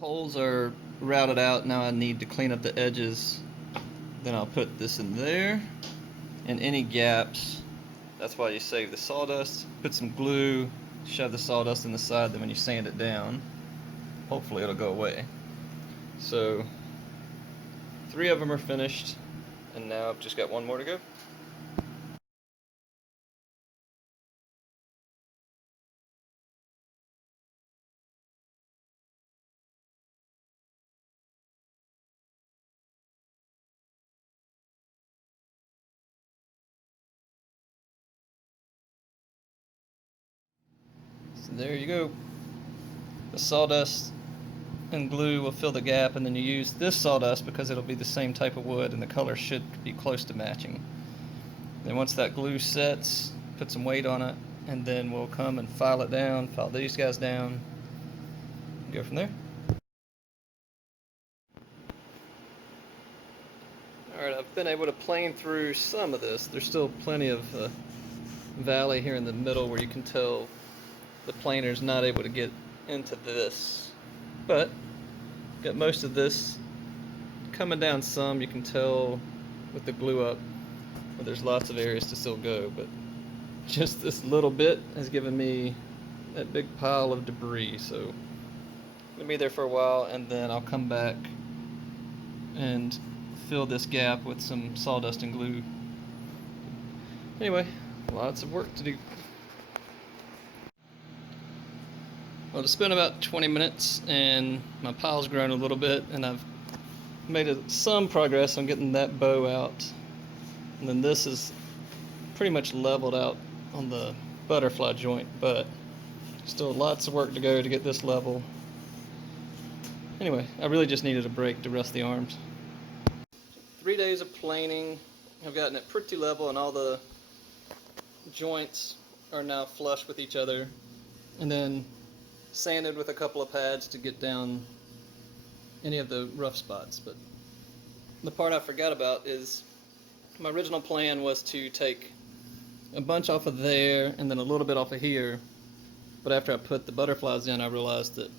Holes are routed out. Now I need to clean up the edges. Then I'll put this in there. And any gaps, that's why you save the sawdust. Put some glue, shove the sawdust in the side, then when you sand it down, hopefully it'll go away. So 3 of them are finished, and now I've just got 1 more to go. So there you go. The sawdust and glue will fill the gap, and then you use this sawdust because it'll be the same type of wood and the color should be close to matching. Then once that glue sets, put some weight on it, and then we'll come and file it down, file these guys down, and go from there. Alright, I've been able to plane through some of this. There's still plenty of valley here in the middle where you can tell the planer's not able to get into this, but got most of this coming down some. You can tell with the glue up, but there's lots of areas to still go, but just this little bit has given me that big pile of debris. So I'll be there for a while, and then I'll come back and fill this gap with some sawdust and glue. Anyway, lots of work to do. Well, it's been about 20 minutes and my pile's grown a little bit, and I've made some progress on getting that bow out. And then this is pretty much leveled out on the butterfly joint, but still lots of work to go to get this level. Anyway, I really just needed a break to rest the arms. 3 days of planing. I've gotten it pretty level, and all the joints are now flush with each other. And then sanded with a couple of pads to get down any of the rough spots. But the part I forgot about is my original plan was to take a bunch off of there and then a little bit off of here, but after I put the butterflies in, I realized that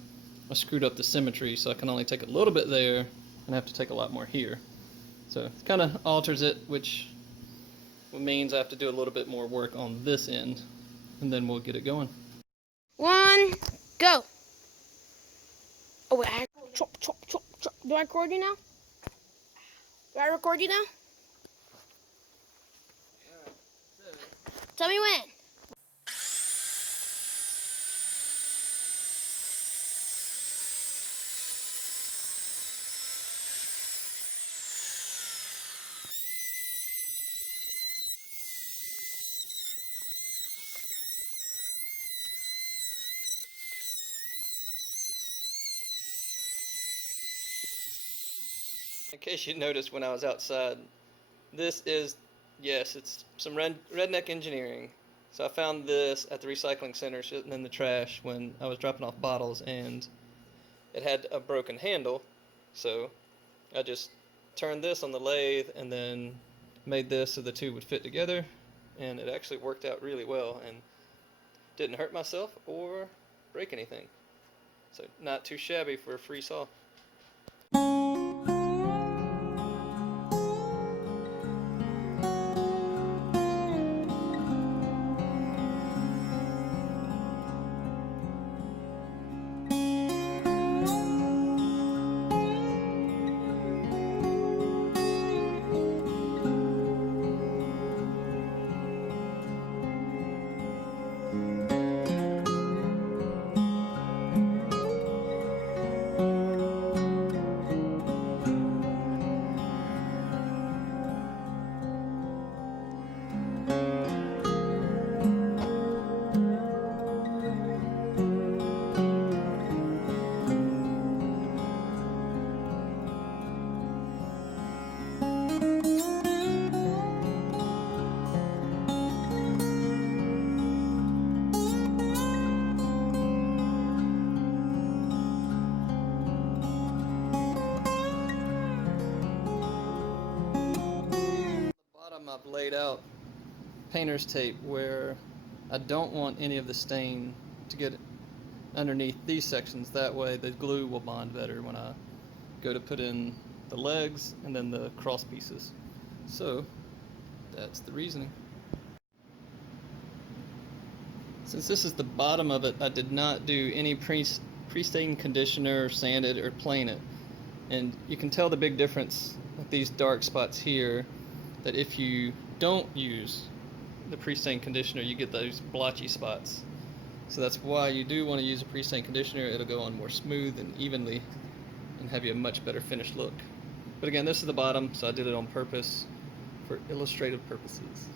I screwed up the symmetry, so I can only take a little bit there and I have to take a lot more here. So it kind of alters it, which means I have to do a little bit more work on this end, and then we'll get it going. 1, go. Oh wait, chop, chop, chop, chop. Do I record you now? Do I record you now? Tell me when. In case you noticed when I was outside, this is, yes, it's some redneck engineering. So I found this at the recycling center sitting in the trash when I was dropping off bottles, and it had a broken handle. So I just turned this on the lathe and then made this so the two would fit together, and it actually worked out really well and didn't hurt myself or break anything. So not too shabby for a free saw. I've laid out painter's tape where I don't want any of the stain to get underneath these sections. That way the glue will bond better when I go to put in the legs and then the cross pieces. So that's the reasoning. Since this is the bottom of it, I did not do any pre-stain conditioner, sand it, or plane it. And you can tell the big difference with these dark spots here, that if you don't use the pre-stain conditioner, you get those blotchy spots. So that's why you do want to use a pre-stain conditioner. It'll go on more smooth and evenly and have you a much better finished look. But again, this is the bottom, so I did it on purpose for illustrative purposes.